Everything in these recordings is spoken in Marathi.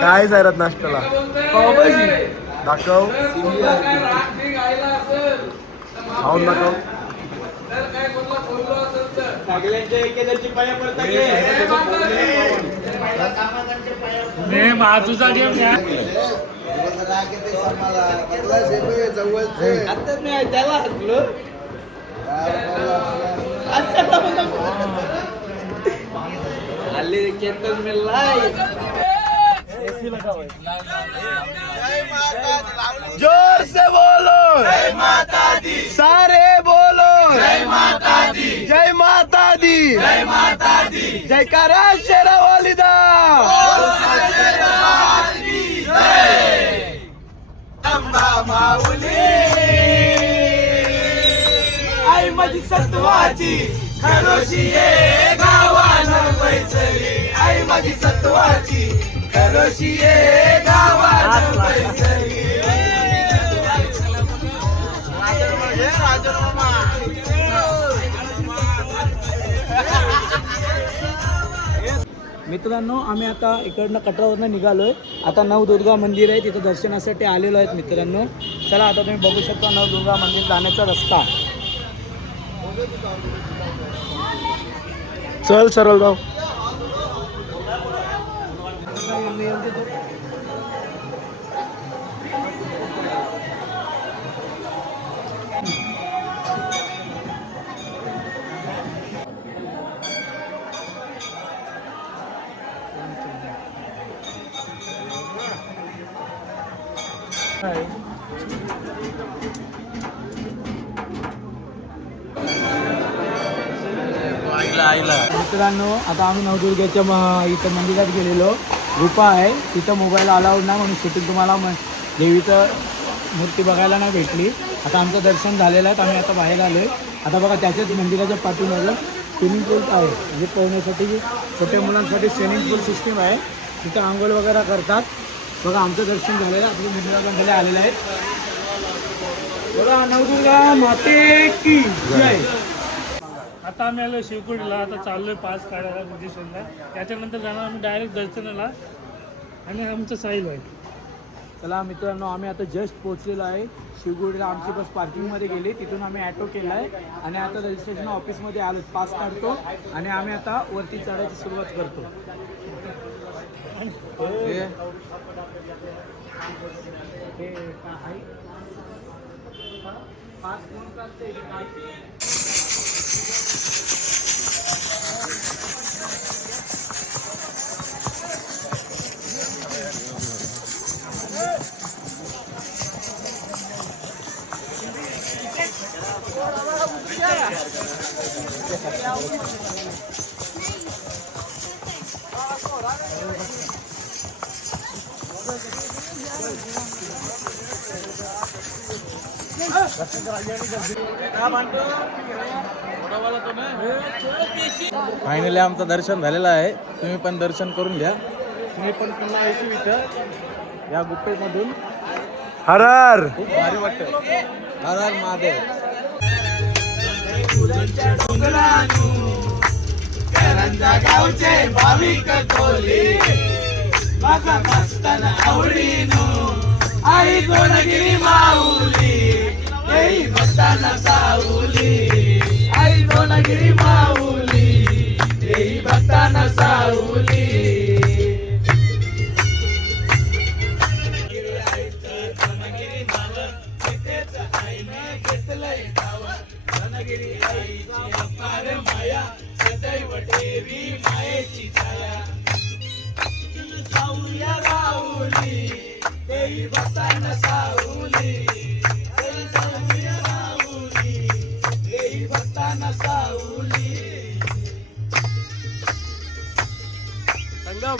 काय जाहिरात नाश्त्याला दाखव खाऊन दाखव बाजूचा गेम घ्या त्याला हसलो आले केतन मिळला जोर से बोलो जय माता दी सारे बोलो जय माता दी जय माता दी जय माता दी जयकारा शेरावालीदा अंबा माऊली आई माझी सत्वाची खरोशी ये गावानं पैसली आई माझी सत्वाची खरोशी ये गावानं पैसली मित्रांनो आम्ही आता इकडनं कटरावरनं निघालोय. आता नवदुर्गा मंदिर आहे तिथं दर्शनासाठी आलेलो आहेत मित्रांनो. चला आता तुम्ही बघू शकता नवदुर्गा मंदिर जाण्याचा रस्ता. चल सरळ जाऊ. मित्रांनो आता आम्ही नवदुर्गाच्या इथं मंदिरात गेलेलो. गुफा आहे तिथं मोबाईल अलाउड नाही म्हणून शूटिंग तुम्हाला देवीचं मूर्ती बघायला नाही भेटली. आता आमचं दर्शन झालेलं आहे. आम्ही आता बाहेर आलो आहे. आता बघा त्याच्याच मंदिराच्या पाठीमागं स्विमिंग पूल आहे म्हणजे पोहण्यासाठी छोट्या मुलांसाठी स्विमिंग पूल सिस्टीम आहे. तिथं आंघोळ वगैरे करतात. बघा आमचं दर्शन झालेलं आहे. आपले मंदिराकडे आलेलं आहे. बघा नवदुर्गा माते की जय. आता आम्ही आलो शिवकुडला. आता चाललोय पास काढायला पोझिशनला. त्याच्यानंतर जाणार आम्ही डायरेक्ट दर्शनाला आणि आमचं साहिल आहे. चला मित्रांनो आम्ही आता जस्ट पोहोचलेलो आहे शिवगुडीला. आमची बस पार्किंगमध्ये गेली. तिथून आम्ही ॲटो केला आहे आणि आता रजिस्ट्रेशन ऑफिसमध्ये आलो. पास काढतो आणि आम्ही आता वरती चढायची सुरुवात करतो. फायनली आमचं दर्शन झालेलं आहे. तुम्ही पण दर्शन करून घ्या. तुम्ही पण पुन्हा येऊ इथं या गुप्पेमधून. हर हर खूप भारी वाटतं. हर हर महादेव. गावचे भाविक टोली बघा मस्तन आवडीनो आई दोनगिरी माऊली येई भक्तांना सावली आई दोनगिरी माऊली येई भक्तांना सावली. दोनगिरी आईची अपार माया सदैव ठेवी मायेची छाया. सावल्या राहुली देवी भक्तांना सावली सावल्या राहुली देवी भक्तांना सावली. संगम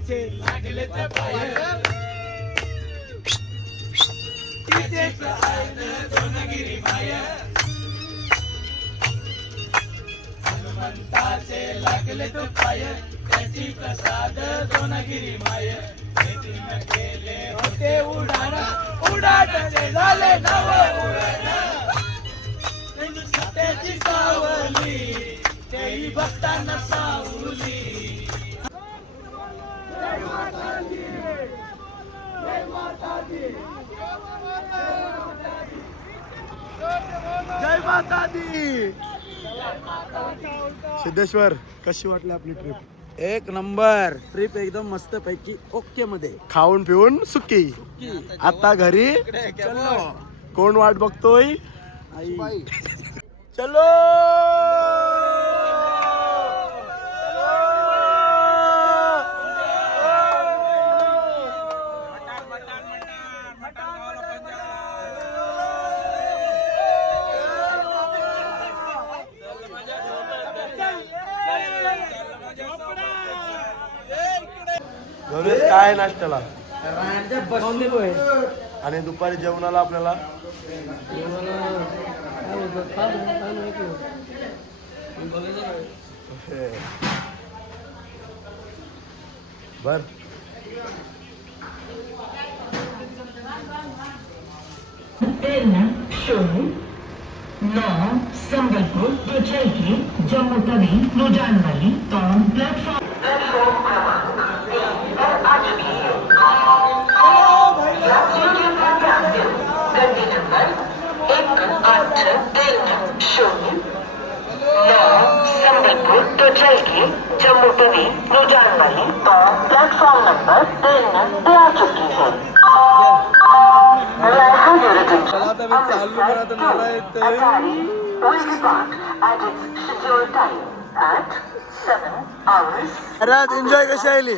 हनुमंताचे लागले ते पाय तिचेच ऐन दोनगिरी माय हनुमंताचे लागले तो पाय त्याची प्रसाद दोनगिरी माय नितीन केले होते उडाण उडाटचे झाले नव उडाण त्याची सावली तेही भक्तांना सावली जय माता दी जय माता दी जय माता दी सिद्धेश्वर कशी वाटली आपली ट्रिप? एक नंबर ट्रिप एकदम मस्त पैकी ओके मध्ये खाऊन पिऊन सुकी. आता घरी कोण वाट बघतोय? आई चलो गणेश काय नाश्त्याला आणि दुपारी जेवणाला आपल्याला बर संबलपुर तो चलके जम्मू तवी रुझान वाली तो प्लेटफॉर्म आ चुकी है गड्डी नंबर 1830 संबलपुर तो चलके जम्मू तवी रुझान वाली तो प्लेटफॉर्म नंबर 3 पे आ चुकी है. आता मी चाललो पण आता मला येतंय. will depart at its scheduled time at 7 hours. अरे आज एन्जॉय कशी आली?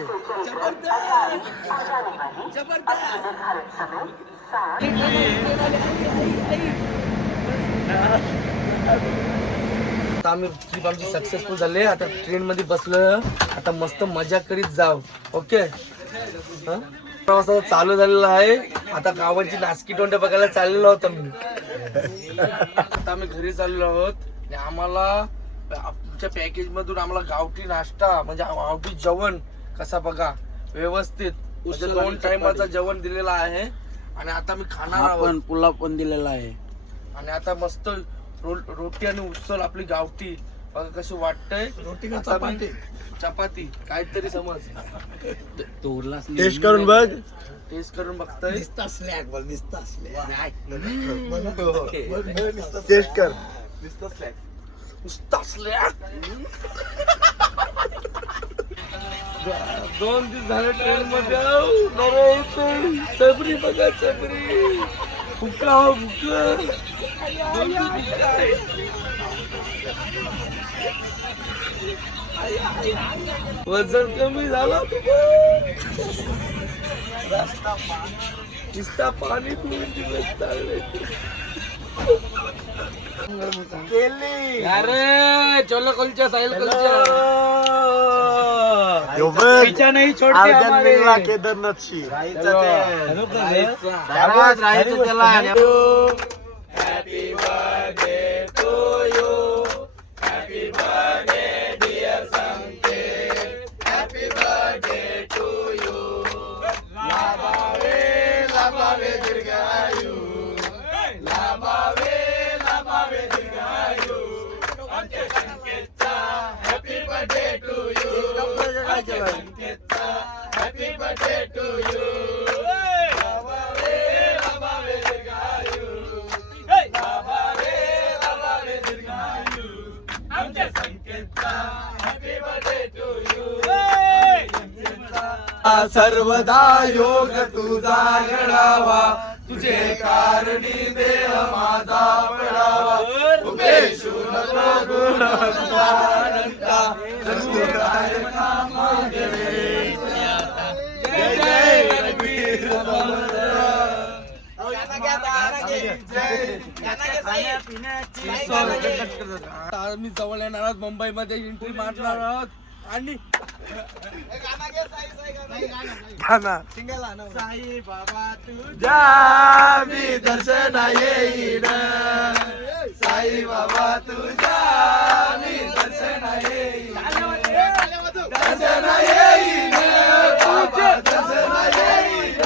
आता आम्ही ट्रिप आमची सक्सेसफुल झाली. आता ट्रेन मध्ये बसलो. आता मस्त मजा करीत जाऊ. ओके प्रवास आता चालू झालेला आहे. आता गावाची नासकी तोंड बघायला चाललेलो होतो मी. आता आम्ही घरी चाललो आहोत आणि आम्हाला आमच्या पॅकेज मधून आम्हाला गावठी नाश्ता म्हणजे गावठी जेवण कसा बघा व्यवस्थित म्हणजे 2 टाइमाचं जेवण दिलेलं आहे. आणि आता मी खाणार आहोत. पुलाव पण दिलेला आहे. आणि आता मस्त रोटी आणि उसल आपली गावठी बघा कशी वाटतंय. रोटी का आता मी- चपाती? चपाती काहीतरी समज. तो उरलाच नाही. टेस्ट करून बघ. टेस्ट करून बघतोय. टेस्ट कर. नुसता slack. 2 दिवस झाले ट्रेन मध्ये. चबरी बघा चबरी भुका भुका 2 दिवस आहे. वजन कमी झालं नुसता पाणी पिऊन दिवस चालले. अरे चलो कुलचा साहिल कुलचा नाही केदारनाथची happy birthday to you happy birthday dear Sanket happy birthday to you लाभावे दीर्घायू लाभावे दीर्घायू आमच्या संकेतचा हॅपी बर्थडे टू यू संकेतचा हॅपी बर्थडे टू यू लाभावे दीर्घायू लाभावे दीर्घायू आमच्या संकेतचा हॅपी बर्थडे टू यू सर्वदा योग तुझा घडावा तुझे कारणी देह माझा पडावा उपेशू नको गुण अनंता जय जय रघुवीर समर्थ. आम्ही जवळ येणार आहोत मुंबईमध्ये एंट्री मारणार आहोत आणि गाणं साई बाबा तुझ्या मी दर्शन येईन साई बाबा तुझ्या मी दर्शन येईन दर्शन येईन बाबा दर्शन येईन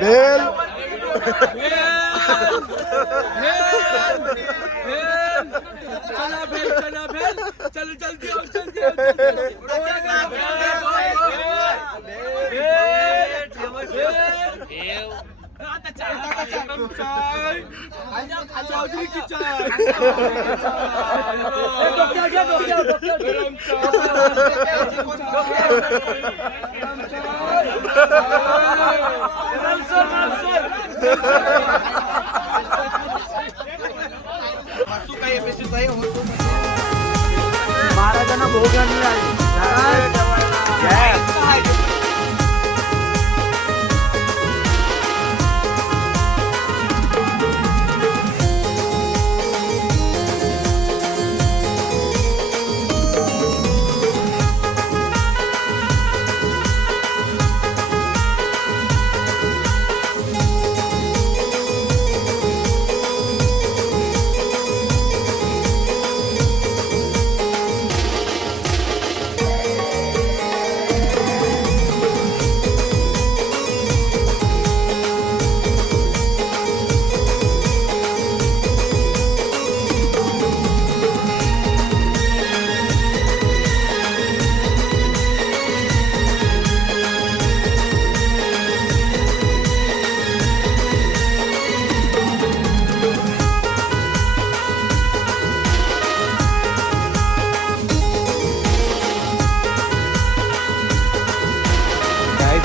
बेल चला भेल चल जल्दी आओ जल्दी महाराजांना भोग आणला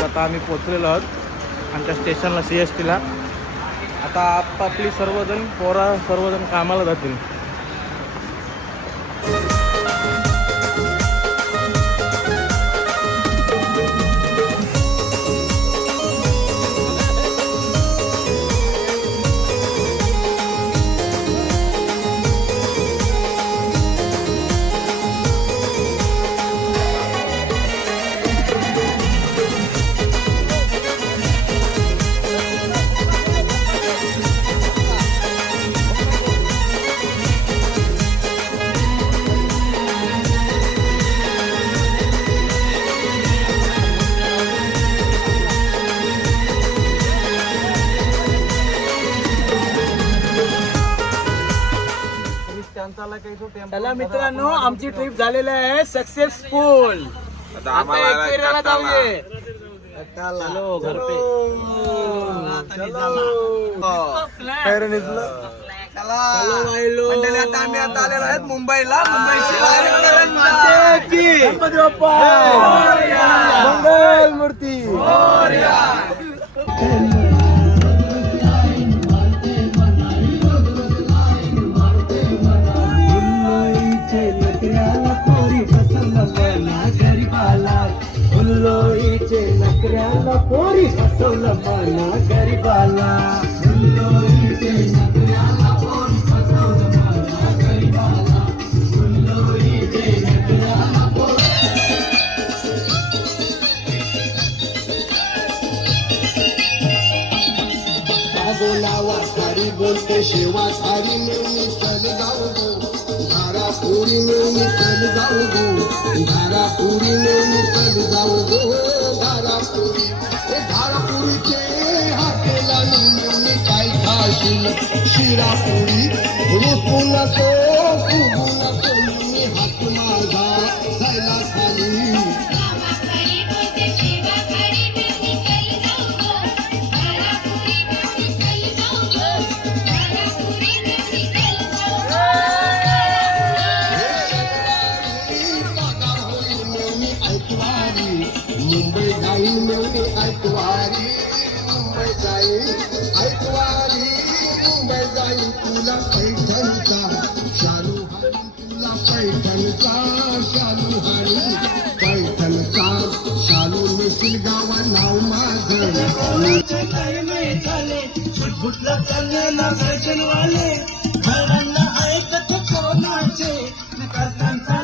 आता आम्ही पोचलेलो आहोत आमच्या स्टेशनला CSTला. आता आपली सर्वजण सर्वजण कामाला जातील. चला मित्रांनो आमची ट्रिप झालेली आहे सक्सेसफुल. आता एकविराला जाऊये. चलो घर पे आता आम्ही आता आलेलो आहेत मुंबईला. मंगल मूर्ती उल्लोईचे नकऱ्याला पोरी फसवलं मना गरीबाला उल्लोईचे नकऱ्याला पोरी फसवलं मना गरीबाला उल्लोईचे नकऱ्याला बोलावा सारी बोलते शेवा सारी मिळून चल जाऊ धारापुरी मिळून चल जाऊ धारापुरी मिळून चल जाऊ धारापुरी धारापुरीचे हातेला मिळून काय खाशील शिरापुरी रुसू नको फुगू नको मी हात माझा जायला खाली मुंबई जाईल मेवणी ऐकवारी मुंबई जाईल ऐकवारी मुंबई जाईल तुला पैठणचा शालू हाणी तुला पैठणचा शालू हाणी पैठणचा शालू मिशील गावा नाव माझं झाले फुटलं कल्याला फॅशनवाले घरांना ऐकत कोणाचे करताना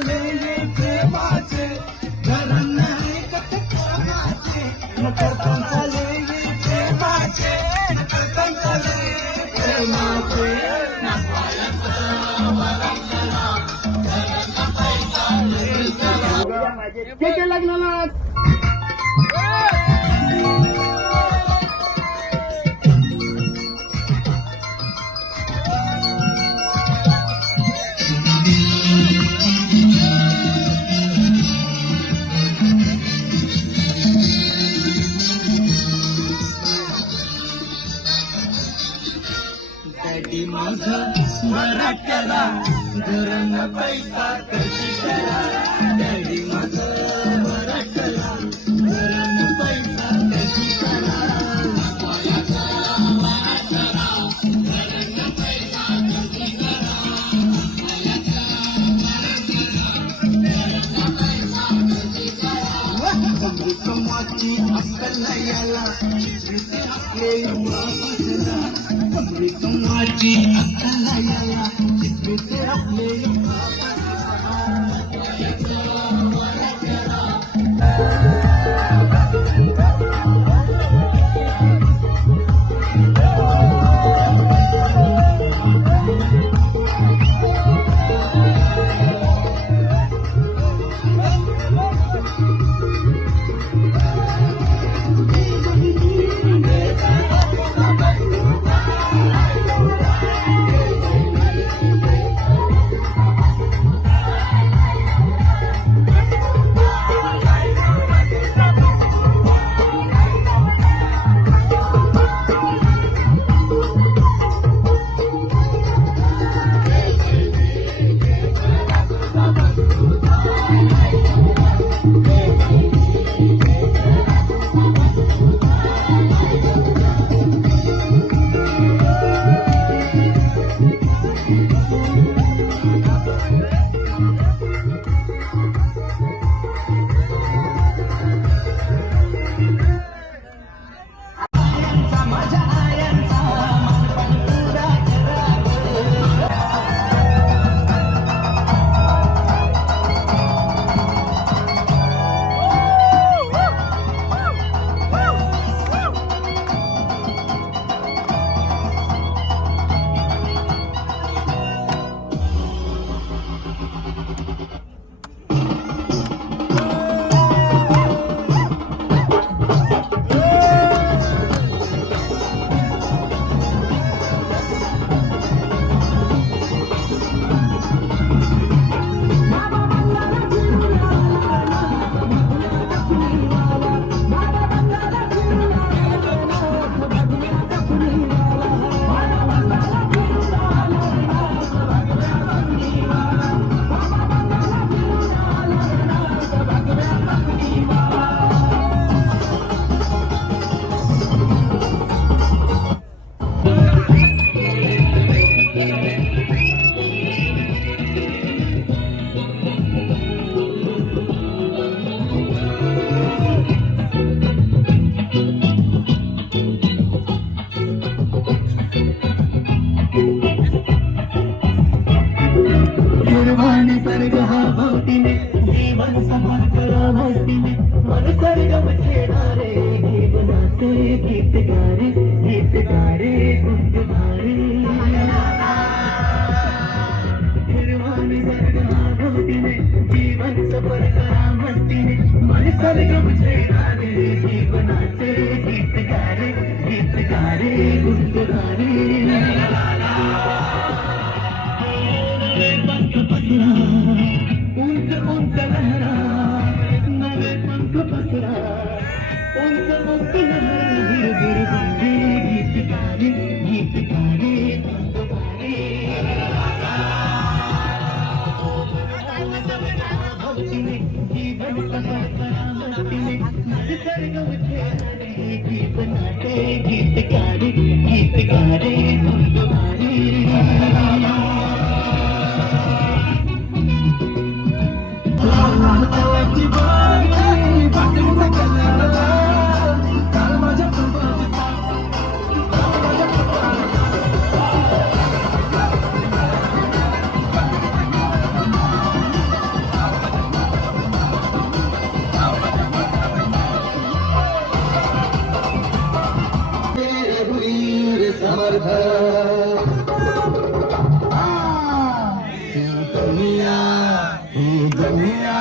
दुनिया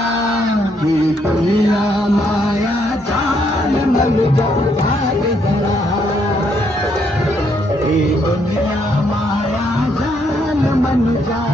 ही दुनिया माया जाल मन जा भाग जरा हे दुनिया माया जाल मन जा